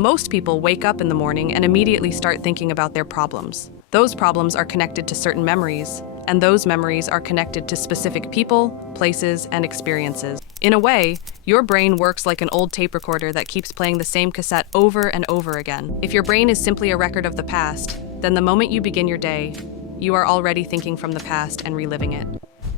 Most people wake up in the morning and immediately start thinking about their problems. Those problems are connected to certain memories, and those memories are connected to specific people, places, and experiences. In a way, your brain works like an old tape recorder that keeps playing the same cassette over and over again. If your brain is simply a record of the past, then the moment you begin your day, you are already thinking from the past and reliving it.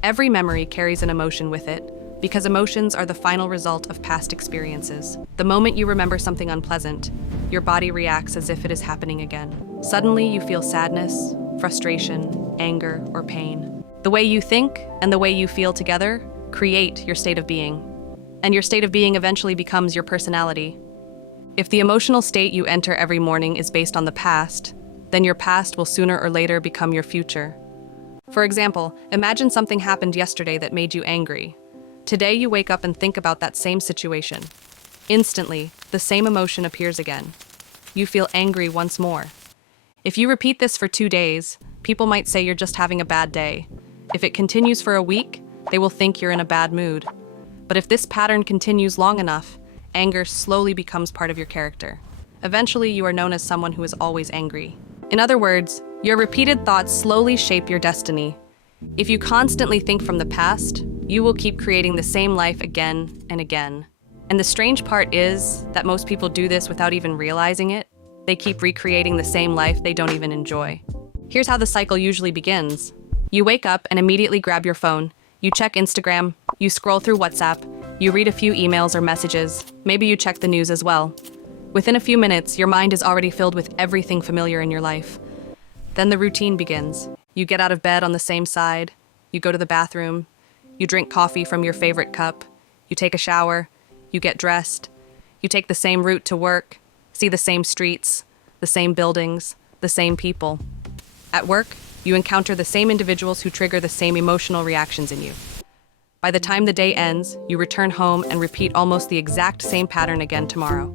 Every memory carries an emotion with it, because emotions are the final result of past experiences. The moment you remember something unpleasant, your body reacts as if it is happening again. Suddenly, you feel sadness, frustration, anger, or pain. The way you think and the way you feel together create your state of being. And your state of being eventually becomes your personality. If the emotional state you enter every morning is based on the past, then your past will sooner or later become your future. For example, imagine something happened yesterday that made you angry. Today you wake up and think about that same situation. Instantly, the same emotion appears again. You feel angry once more. If you repeat this for 2 days, people might say you're just having a bad day. If it continues for a week, they will think you're in a bad mood. But if this pattern continues long enough, anger slowly becomes part of your character. Eventually, you are known as someone who is always angry. In other words, your repeated thoughts slowly shape your destiny. If you constantly think from the past, you will keep creating the same life again and again. And the strange part is that most people do this without even realizing it. They keep recreating the same life they don't even enjoy. Here's how the cycle usually begins. You wake up and immediately grab your phone. You check Instagram, you scroll through WhatsApp, you read a few emails or messages, maybe you check the news as well. Within a few minutes, your mind is already filled with everything familiar in your life. Then the routine begins. You get out of bed on the same side, you go to the bathroom, you drink coffee from your favorite cup, you take a shower, you get dressed, you take the same route to work, see the same streets, the same buildings, the same people. At work, you encounter the same individuals who trigger the same emotional reactions in you. By the time the day ends, you return home and repeat almost the exact same pattern again tomorrow.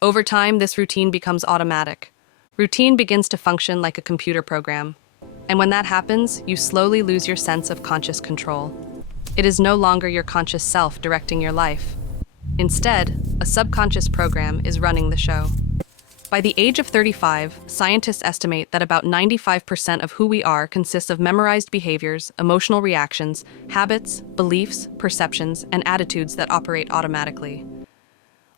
Over time, this routine becomes automatic. Routine begins to function like a computer program. And when that happens, you slowly lose your sense of conscious control. It is no longer your conscious self directing your life. Instead, a subconscious program is running the show. By the age of 35, scientists estimate that about 95% of who we are consists of memorized behaviors, emotional reactions, habits, beliefs, perceptions, and attitudes that operate automatically.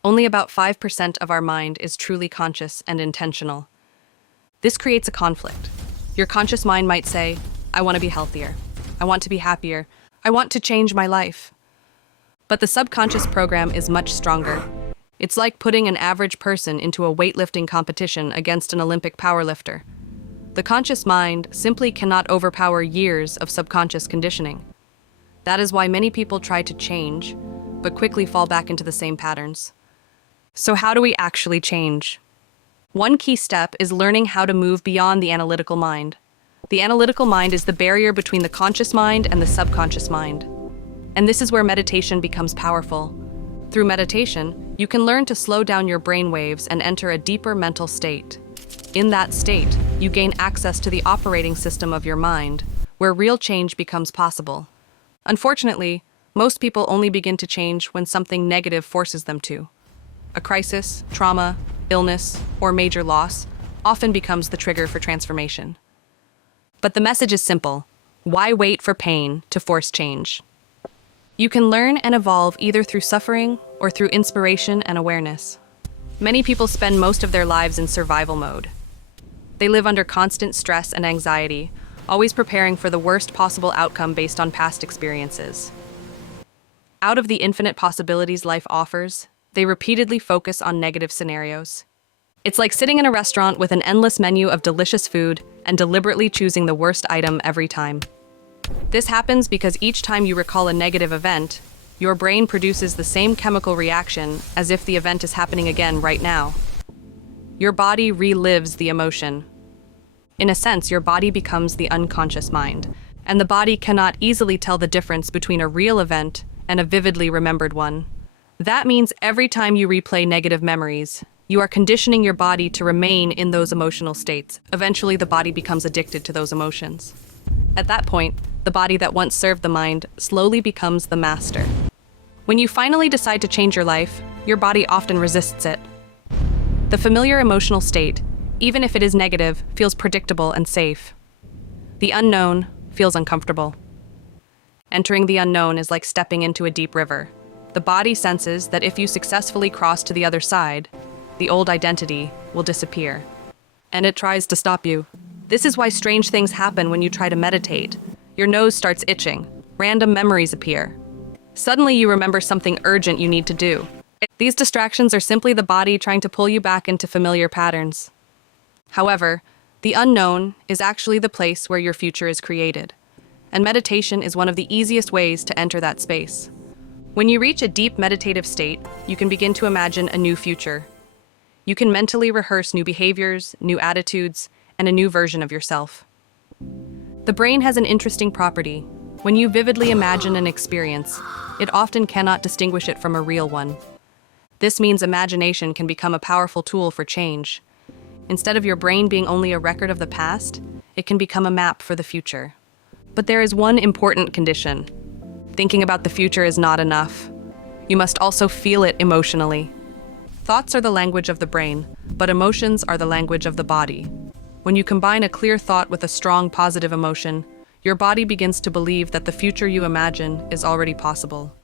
Only about 5% of our mind is truly conscious and intentional. This creates a conflict. Your conscious mind might say, I want to be healthier. I want to be happier. I want to change my life. But the subconscious program is much stronger. It's like putting an average person into a weightlifting competition against an Olympic powerlifter. The conscious mind simply cannot overpower years of subconscious conditioning. That is why many people try to change, but quickly fall back into the same patterns. So how do we actually change? One key step is learning how to move beyond the analytical mind. The analytical mind is the barrier between the conscious mind and the subconscious mind. And this is where meditation becomes powerful. Through meditation, you can learn to slow down your brain waves and enter a deeper mental state. In that state, you gain access to the operating system of your mind, where real change becomes possible. Unfortunately, most people only begin to change when something negative forces them to. A crisis, trauma, illness, or major loss often becomes the trigger for transformation. But the message is simple. Why wait for pain to force change? You can learn and evolve either through suffering or through inspiration and awareness. Many people spend most of their lives in survival mode. They live under constant stress and anxiety, always preparing for the worst possible outcome based on past experiences. Out of the infinite possibilities life offers, they repeatedly focus on negative scenarios. It's like sitting in a restaurant with an endless menu of delicious food and deliberately choosing the worst item every time. This happens because each time you recall a negative event, your brain produces the same chemical reaction as if the event is happening again right now. Your body relives the emotion. In a sense, your body becomes the unconscious mind, and the body cannot easily tell the difference between a real event and a vividly remembered one. That means every time you replay negative memories, you are conditioning your body to remain in those emotional states. Eventually, the body becomes addicted to those emotions. At that point, the body that once served the mind slowly becomes the master. When you finally decide to change your life, your body often resists it. The familiar emotional state, even if it is negative, feels predictable and safe. The unknown feels uncomfortable. Entering the unknown is like stepping into a deep river. The body senses that if you successfully cross to the other side, the old identity will disappear. And it tries to stop you. This is why strange things happen when you try to meditate. Your nose starts itching. Random memories appear. Suddenly you remember something urgent you need to do. These distractions are simply the body trying to pull you back into familiar patterns. However, the unknown is actually the place where your future is created. And meditation is one of the easiest ways to enter that space. When you reach a deep meditative state, you can begin to imagine a new future. You can mentally rehearse new behaviors, new attitudes, and a new version of yourself. The brain has an interesting property. When you vividly imagine an experience, it often cannot distinguish it from a real one. This means imagination can become a powerful tool for change. Instead of your brain being only a record of the past, it can become a map for the future. But there is one important condition. Thinking about the future is not enough. You must also feel it emotionally. Thoughts are the language of the brain, but emotions are the language of the body. When you combine a clear thought with a strong positive emotion, your body begins to believe that the future you imagine is already possible.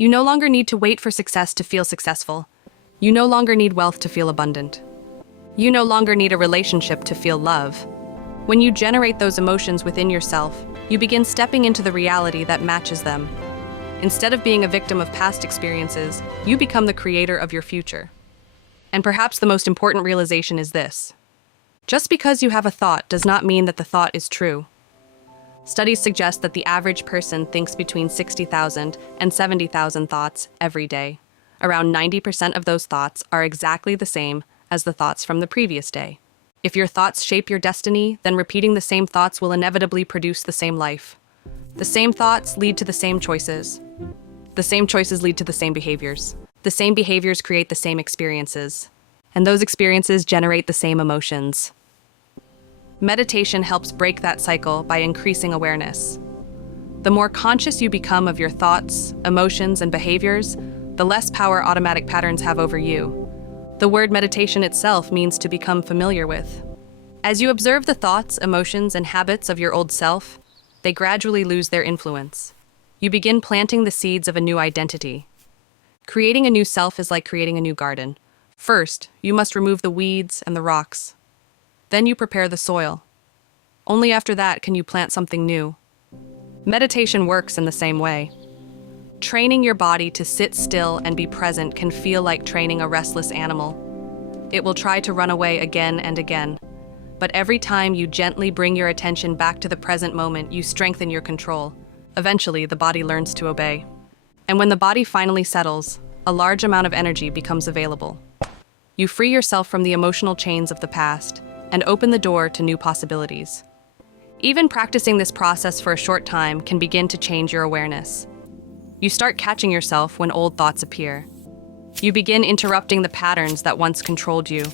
You no longer need to wait for success to feel successful. You no longer need wealth to feel abundant. You no longer need a relationship to feel love. When you generate those emotions within yourself, you begin stepping into the reality that matches them. Instead of being a victim of past experiences, you become the creator of your future. And perhaps the most important realization is this. Just because you have a thought does not mean that the thought is true. Studies suggest that the average person thinks between 60,000 and 70,000 thoughts every day. Around 90% of those thoughts are exactly the same as the thoughts from the previous day. If your thoughts shape your destiny, then repeating the same thoughts will inevitably produce the same life. The same thoughts lead to the same choices. The same choices lead to the same behaviors. The same behaviors create the same experiences. And those experiences generate the same emotions. Meditation helps break that cycle by increasing awareness. The more conscious you become of your thoughts, emotions, and behaviors, the less power automatic patterns have over you. The word meditation itself means to become familiar with. As you observe the thoughts, emotions, and habits of your old self, they gradually lose their influence. You begin planting the seeds of a new identity. Creating a new self is like creating a new garden. First, you must remove the weeds and the rocks. Then you prepare the soil. Only after that can you plant something new. Meditation works in the same way. Training your body to sit still and be present can feel like training a restless animal. It will try to run away again and again. But every time you gently bring your attention back to the present moment, you strengthen your control. Eventually, the body learns to obey. And when the body finally settles, a large amount of energy becomes available. You free yourself from the emotional chains of the past and open the door to new possibilities. Even practicing this process for a short time can begin to change your awareness. You start catching yourself when old thoughts appear. You begin interrupting the patterns that once controlled you.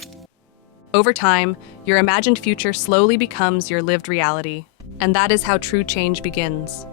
Over time, your imagined future slowly becomes your lived reality, and that is how true change begins.